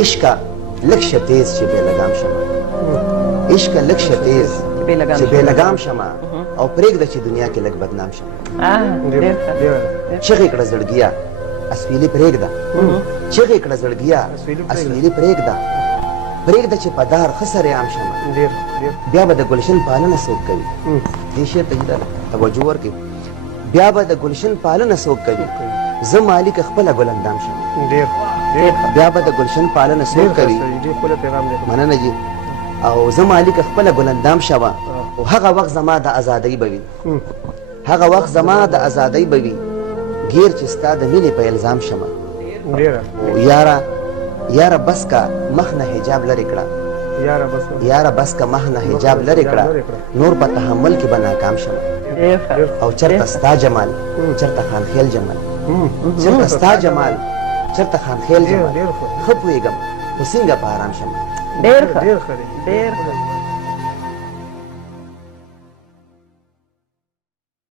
عشقه لږ شه تیز چې بې لګام شمه عشقه لږ شه تیز چې بې لګام شمه او پرېږده چې دنیا کې لږ بدنام شمه چغې کړه زړګیه اسویلي پرېږده چغې کړه زړګیه اسویلي پرېږده پرېږده چې په دار ښه سره عام شمه بیا به د ګلشن پالنه څوک کوي دې شعر ته توجه ورکړئ بیا به د ګلشن پالنه څوک کوي زه مالک خپله ګلندام شم بیا به د ګلشن پالنه څوک کوي مننه جي او زه مالک خپله ګلندام شوه او هغه وخت زما د ازادۍ به وي هغه وخت زما د ازادۍ به وي ګیر چې ستا د مینې په الزام شمه یاره بس کا مخ نه حجاب لرې کړه یاره بس کا مخ نه حجاب لرې کړه نور په تحمل کې به ناکام شمه او چرته ستا جمال چرته خانخیل جمال چرته ستا جمال چرته خانخیل جمال ښه پوهېږم خو څنګه په ارام شمه ډېر ښه